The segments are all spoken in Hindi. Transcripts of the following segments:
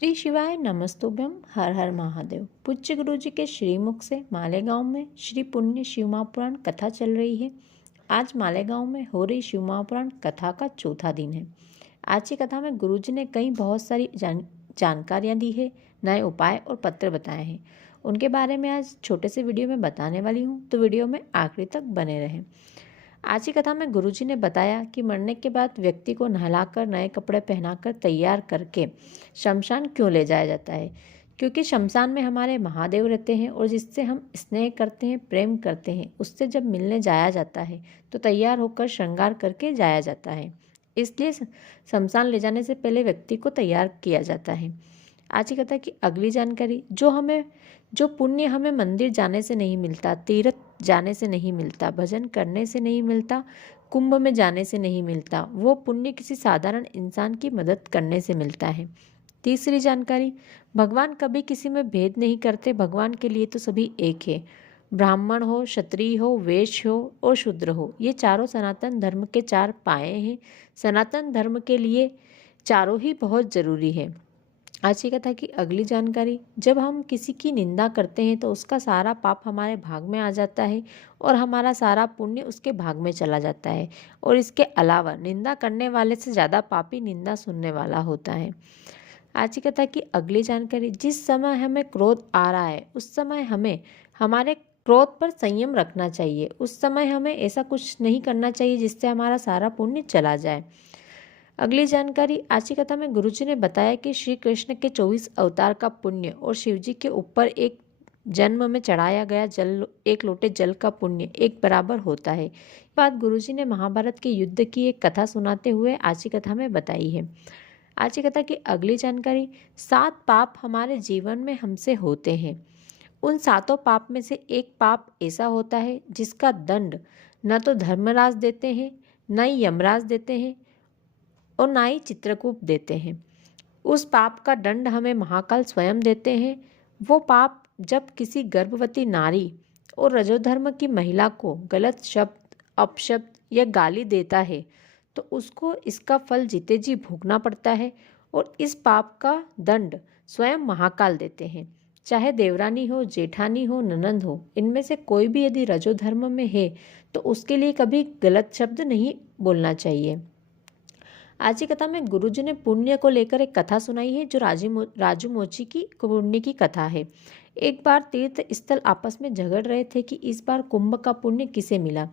श्री शिवाय नमस्तुभ्यम। हर हर महादेव। पूज्य गुरु जी के श्रीमुख से मालेगांव में श्री पुण्य शिव महापुराण कथा चल रही है। आज मालेगांव में हो रही शिव महापुराण कथा का चौथा दिन है। आज की कथा में गुरु जी ने कई बहुत सारी जानकारियाँ दी है, नए उपाय और पत्र बताए हैं। उनके बारे में आज छोटे से वीडियो में बताने वाली हूँ, तो वीडियो में आखिरी तक बने रहें। आज की कथा में गुरुजी ने बताया कि मरने के बाद व्यक्ति को नहलाकर नए कपड़े पहनाकर तैयार करके शमशान क्यों ले जाया जाता है। क्योंकि शमशान में हमारे महादेव रहते हैं और जिससे हम स्नेह करते हैं, प्रेम करते हैं, उससे जब मिलने जाया जाता है तो तैयार होकर श्रृंगार करके जाया जाता है। इसलिए शमशान ले जाने से पहले व्यक्ति को तैयार किया जाता है। आज की कथा की अगली जानकारी, जो पुण्य हमें मंदिर जाने से नहीं मिलता, तीर्थ जाने से नहीं मिलता, भजन करने से नहीं मिलता, कुंभ में जाने से नहीं मिलता, वो पुण्य किसी साधारण इंसान की मदद करने से मिलता है। तीसरी जानकारी, भगवान कभी किसी में भेद नहीं करते। भगवान के लिए तो सभी एक है। ब्राह्मण हो, क्षत्रिय हो, वैश्य हो और शूद्र हो, ये चारों सनातन धर्म के चार पाए हैं। सनातन धर्म के लिए चारों ही बहुत जरूरी है। आज की कथा की अगली जानकारी, जब हम किसी की निंदा करते हैं तो उसका सारा पाप हमारे भाग में आ जाता है और हमारा सारा पुण्य उसके भाग में चला जाता है। और इसके अलावा निंदा करने वाले से ज़्यादा पापी निंदा सुनने वाला होता है। आज की कथा की अगली जानकारी, जिस समय हमें क्रोध आ रहा है उस समय हमें हमारे क्रोध पर संयम रखना चाहिए। उस समय हमें ऐसा कुछ नहीं करना चाहिए जिससे हमारा सारा पुण्य चला जाए। अगली जानकारी, आज की कथा में गुरुजी ने बताया कि श्री कृष्ण के 24 अवतार का पुण्य और शिवजी के ऊपर एक जन्म में चढ़ाया गया जल, एक लोटे जल का पुण्य एक बराबर होता है। बात गुरुजी ने महाभारत के युद्ध की एक कथा सुनाते हुए आज की कथा में बताई है। आज की कथा की अगली जानकारी, 7 पाप हमारे जीवन में हमसे होते हैं। उन 7 पाप में से एक पाप ऐसा होता है जिसका दंड न तो धर्मराज देते हैं, न ही यमराज देते हैं और ना ही चित्रकूट देते हैं। उस पाप का दंड हमें महाकाल स्वयं देते हैं। वो पाप जब किसी गर्भवती नारी और रजोधर्म की महिला को गलत शब्द, अपशब्द या गाली देता है तो उसको इसका फल जीते जी भोगना पड़ता है। और इस पाप का दंड स्वयं महाकाल देते हैं। चाहे देवरानी हो, जेठानी हो, ननंद हो, इनमें से कोई भी यदि रजोधर्म में है तो उसके लिए कभी गलत शब्द नहीं बोलना चाहिए। आज की कथा में गुरुजी ने पुण्य को लेकर एक कथा सुनाई है जो राजू मोची की पुण्य की कथा है। एक बार तीर्थ स्थल आपस में झगड़ रहे थे कि इस बार कुंभ का पुण्य किसे मिला।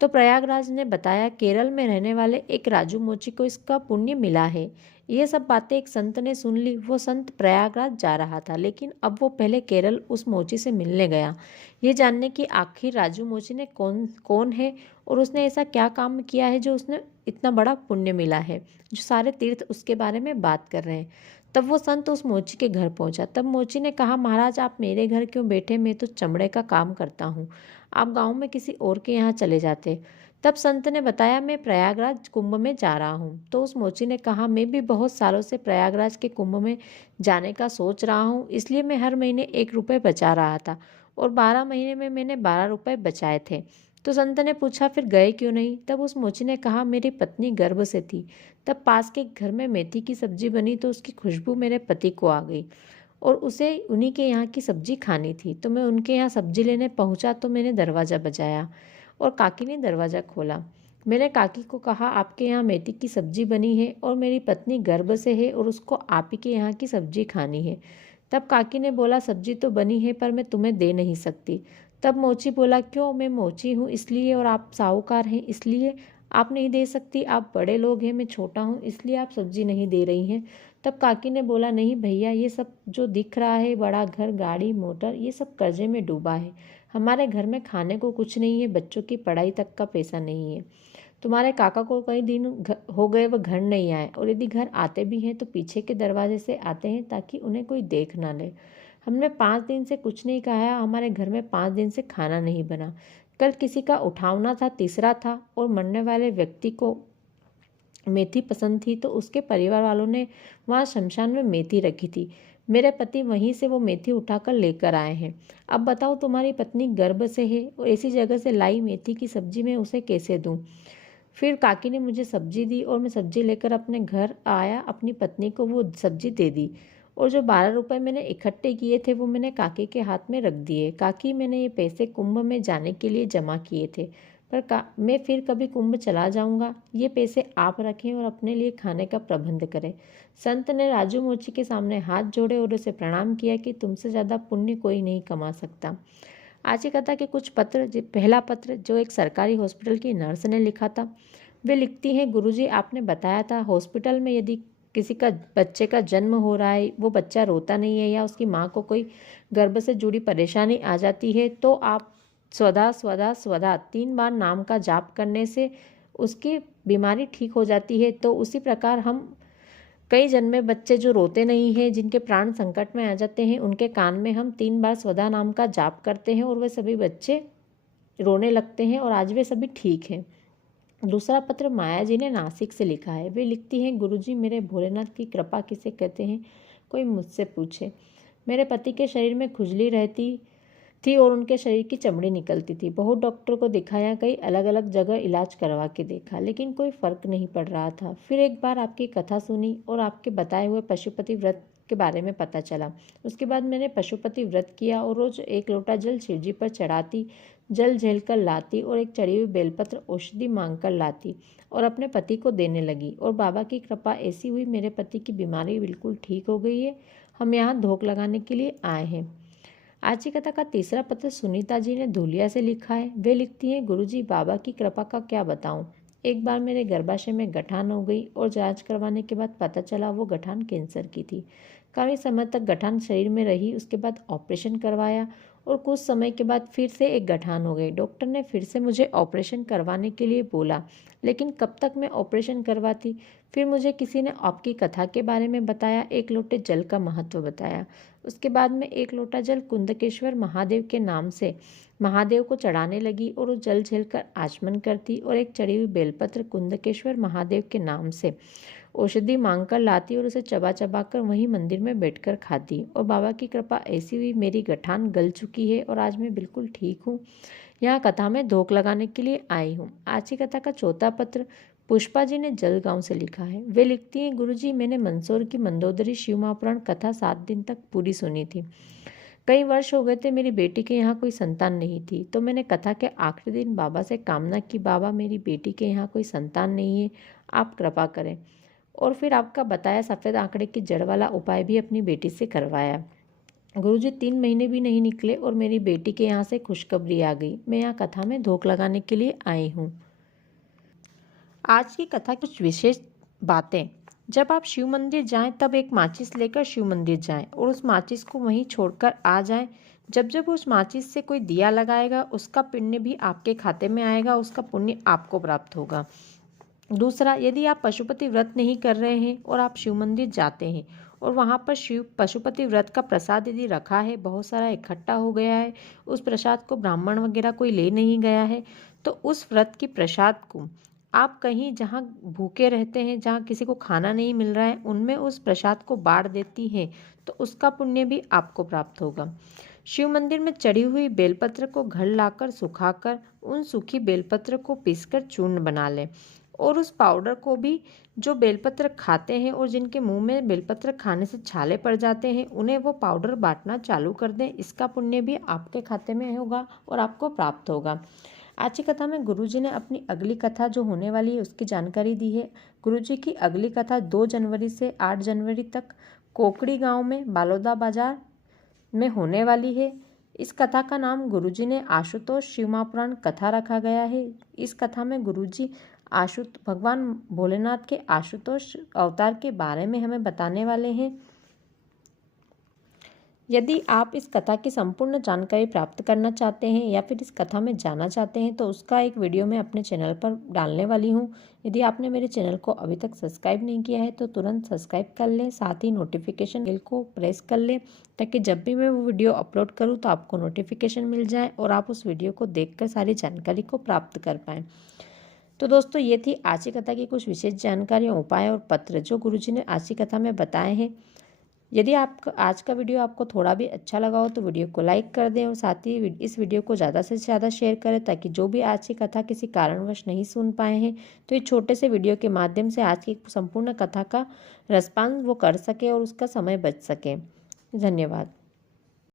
तो प्रयागराज ने बताया केरल में रहने वाले एक राजू मोची को इसका पुण्य मिला है। यह सब बातें एक संत ने सुन ली। वो संत प्रयागराज जा रहा था, लेकिन अब वो पहले केरल उस मोची से मिलने गया, ये जानने की आखिर राजू मोची ने कौन कौन है और उसने ऐसा क्या काम किया है जो उसने इतना बड़ा पुण्य मिला है, जो सारे तीर्थ उसके बारे में बात कर रहे हैं। तब वो संत उस मोची के घर पहुंचा। तब मोची ने कहा, महाराज आप मेरे घर क्यों बैठे, मैं तो चमड़े का काम करता हूँ, आप गांव में किसी और के यहाँ चले जाते। तब संत ने बताया, मैं प्रयागराज कुंभ में जा रहा हूँ। तो उस मोची ने कहा, मैं भी बहुत सालों से प्रयागराज के कुंभ में जाने का सोच रहा हूँ, इसलिए मैं हर महीने 1 रुपये बचा रहा था और 12 महीने में मैंने 12 रुपये बचाए थे। तो संत ने पूछा, फिर गए क्यों नहीं। तब उस मोची ने कहा, मेरी पत्नी गर्भ से थी। तब पास के घर में मेथी की सब्जी बनी तो उसकी खुशबू मेरे पति को आ गई और उसे उन्हीं के यहाँ की सब्जी खानी थी। तो मैं उनके यहाँ सब्जी लेने पहुँचा तो मैंने दरवाज़ा बजाया और काकी ने दरवाज़ा खोला। मैंने काकी को कहा, आपके यहाँ मेथी की सब्जी बनी है और मेरी पत्नी गर्भ से है और उसको आप ही के यहाँ की सब्जी खानी है। तब काकी ने बोला, सब्जी तो बनी है पर मैं तुम्हें दे नहीं सकती। तब मोची बोला, क्यों, मैं मोची हूँ इसलिए और आप साहूकार हैं इसलिए आप नहीं दे सकती। आप बड़े लोग हैं, मैं छोटा हूँ इसलिए आप सब्जी नहीं दे रही हैं। तब काकी ने बोला, नहीं भैया, ये सब जो दिख रहा है, बड़ा घर, गाड़ी, मोटर, ये सब कर्जे में डूबा है। हमारे घर में खाने को कुछ नहीं है, बच्चों की पढ़ाई तक का पैसा नहीं है। तुम्हारे काका को कई दिन हो गए वह घर नहीं आए, और यदि घर आते भी हैं तो पीछे के दरवाजे से आते हैं ताकि उन्हें कोई देख ना ले। हमने 5 दिन से कुछ नहीं खाया, हमारे घर में 5 दिन से खाना नहीं बना। कल किसी का उठावना था, तीसरा था, और मरने वाले व्यक्ति को मेथी पसंद थी तो उसके परिवार वालों ने वहाँ शमशान में मेथी रखी थी। मेरे पति वहीं से वो मेथी उठाकर लेकर आए हैं। अब बताओ, तुम्हारी पत्नी गर्भ से है और ऐसी जगह से लाई मेथी की सब्जी मैं उसे कैसे दूँ। फिर काकी ने मुझे सब्जी दी और मैं सब्जी लेकर अपने घर आया, अपनी पत्नी को वो सब्जी दे दी और जो 12 रुपये मैंने इकट्ठे किए थे वो मैंने काकी के हाथ में रख दिए। काकी, मैंने ये पैसे कुंभ में जाने के लिए जमा किए थे, पर मैं फिर कभी कुंभ चला जाऊंगा। ये पैसे आप रखें और अपने लिए खाने का प्रबंध करें। संत ने राजू मोची के सामने हाथ जोड़े और उसे प्रणाम किया कि तुमसे ज़्यादा पुण्य कोई नहीं कमा सकता। आज की कथा के कुछ पत्र। पहला पत्र जो एक सरकारी हॉस्पिटल की नर्स ने लिखा था। वे लिखती हैं, गुरुजी, आपने बताया था हॉस्पिटल में यदि किसी का बच्चे का जन्म हो रहा है, वो बच्चा रोता नहीं है या उसकी माँ को कोई गर्भ से जुड़ी परेशानी आ जाती है, तो आप स्वधा स्वधा स्वधा 3 बार नाम का जाप करने से उसकी बीमारी ठीक हो जाती है। तो उसी प्रकार हम कई जन्मे बच्चे जो रोते नहीं हैं, जिनके प्राण संकट में आ जाते हैं, उनके कान में हम 3 बार स्वधा नाम का जाप करते हैं और वे सभी बच्चे रोने लगते हैं और आज वे सभी ठीक हैं। दूसरा पत्र माया जी ने नासिक से लिखा है। वे लिखती हैं, गुरुजी, मेरे भोलेनाथ की कृपा किसे कहते हैं, कोई मुझसे पूछे। मेरे पति के शरीर में खुजली रहती थी और उनके शरीर की चमड़ी निकलती थी। बहुत डॉक्टर को दिखाया, कई अलग अलग जगह इलाज करवा के देखा, लेकिन कोई फर्क नहीं पड़ रहा था। फिर एक बार आपकी कथा सुनी और आपके बताए हुए पशुपति व्रत के बारे में पता चला। उसके बाद मैंने पशुपति व्रत किया और रोज 1 लोटा जल शिवजी पर चढ़ाती, जल झेल कर लाती और एक चढ़ी हुई बेलपत्र औषधि मांग कर लाती और अपने पति को देने लगी। और बाबा की कृपा ऐसी हुई, मेरे पति की बीमारी बिल्कुल ठीक हो गई है। हम यहाँ धोख लगाने के लिए आए हैं। आज की कथा का तीसरा पत्र सुनीता जी ने धूलिया से लिखा है। वे लिखती हैं, गुरुजी, बाबा की कृपा का क्या बताऊं। एक बार मेरे गर्भाशय में गठान हो गई और जांच करवाने के बाद पता चला वो गठान कैंसर की थी। काफ़ी समय तक गठान शरीर में रही। उसके बाद ऑपरेशन करवाया और कुछ समय के बाद फिर से एक गठान हो गई। डॉक्टर ने फिर से मुझे ऑपरेशन करवाने के लिए बोला, लेकिन कब तक मैं ऑपरेशन करवाती। फिर मुझे किसी ने आपकी कथा के बारे में बताया, 1 लोटे जल का महत्व बताया। उसके बाद मैं 1 लोटा जल कुंदकेश्वर महादेव के नाम से महादेव को चढ़ाने लगी और उस जल झेलकर आचमन करती और एक चढ़ी हुई बेलपत्र कुंदकेश्वर महादेव के नाम से औषधि मांगकर लाती और उसे चबा चबा कर वहीं मंदिर में बैठकर खाती। और बाबा की कृपा ऐसी हुई, मेरी गठान गल चुकी है और आज मैं बिल्कुल ठीक हूँ। यहाँ कथा में धोख लगाने के लिए आई हूँ। आज की कथा का चौथा पत्र पुष्पा जी ने जलगांव से लिखा है। वे लिखती हैं, गुरुजी, मैंने मंदसौर की मंदोदरी शिव महापुराण कथा 7 दिन तक पूरी सुनी थी। कई वर्ष हो गए थे, मेरी बेटी के यहाँ कोई संतान नहीं थी, तो मैंने कथा के आखिरी दिन बाबा से कामना की, बाबा, मेरी बेटी के यहाँ कोई संतान नहीं है, आप कृपा करें। और फिर आपका बताया सफ़ेद आंकड़े की जड़ वाला उपाय भी अपनी बेटी से करवाया। गुरुजी, 3 महीने भी नहीं निकले और मेरी बेटी के यहाँ से खुशखबरी आ गई। मैं यहाँ कथा में धोख लगाने के लिए आई हूँ। आज की कथा कुछ विशेष बातें। जब आप शिव मंदिर जाएं तब एक माचिस लेकर शिव मंदिर जाएं और उस माचिस को वहीं छोड़कर आ जाएं। जब जब उस माचिस से कोई दिया लगाएगा, उसका पुण्य भी आपके खाते में आएगा, उसका पुण्य आपको प्राप्त होगा। दूसरा, यदि आप पशुपति व्रत नहीं कर रहे हैं और आप शिव मंदिर जाते हैं और वहाँ पर शिव पशुपति व्रत का प्रसाद यदि रखा है, बहुत सारा इकट्ठा हो गया है, उस प्रसाद को ब्राह्मण वगैरह कोई ले नहीं गया है, तो उस व्रत की प्रसाद को आप कहीं जहाँ भूखे रहते हैं, जहाँ किसी को खाना नहीं मिल रहा है, उनमें उस प्रसाद को बांट देती हैं, तो उसका पुण्य भी आपको प्राप्त होगा। शिव मंदिर में चढ़ी हुई बेलपत्र को घर लाकर सुखाकर उन सूखी बेलपत्र को पीसकर चूर्ण बना लें और उस पाउडर को भी जो बेलपत्र खाते हैं और जिनके मुंह में बेलपत्र खाने से छाले पड़ जाते हैं, उन्हें वो पाउडर बांटना चालू कर दें। इसका पुण्य भी आपके खाते में होगा और आपको प्राप्त होगा। आज की कथा में गुरुजी ने अपनी अगली कथा जो होने वाली है उसकी जानकारी दी है। गुरुजी की अगली कथा 2 जनवरी से 8 जनवरी तक कोकड़ी गांव में बालोदा बाजार में होने वाली है। इस कथा का नाम गुरुजी ने आशुतोष शिव महापुराण कथा रखा गया है। इस कथा में गुरुजी भगवान भोलेनाथ के आशुतोष अवतार के बारे में हमें बताने वाले हैं। यदि आप इस कथा की संपूर्ण जानकारी प्राप्त करना चाहते हैं या फिर इस कथा में जाना चाहते हैं तो उसका एक वीडियो मैं अपने चैनल पर डालने वाली हूं। यदि आपने मेरे चैनल को अभी तक सब्सक्राइब नहीं किया है तो तुरंत सब्सक्राइब कर लें, साथ ही नोटिफिकेशन बेल को प्रेस कर लें ताकि जब भी मैं वो वीडियो अपलोड करूँ तो आपको नोटिफिकेशन मिल जाए और आप उस वीडियो को देखकर सारी जानकारी को प्राप्त कर पाएँ। तो दोस्तों, ये थी आज की कथा की कुछ विशेष जानकारियाँ, उपाय और पत्र जो गुरुजी ने आज की कथा में बताए हैं। यदि आपका आज का वीडियो आपको थोड़ा भी अच्छा लगा हो तो वीडियो को लाइक कर दें और साथ ही इस वीडियो को ज़्यादा से ज़्यादा शेयर करें, ताकि जो भी आज की कथा किसी कारणवश नहीं सुन पाए हैं तो ये छोटे से वीडियो के माध्यम से आज की संपूर्ण कथा का रसपान वो कर सके और उसका समय बच सके। धन्यवाद।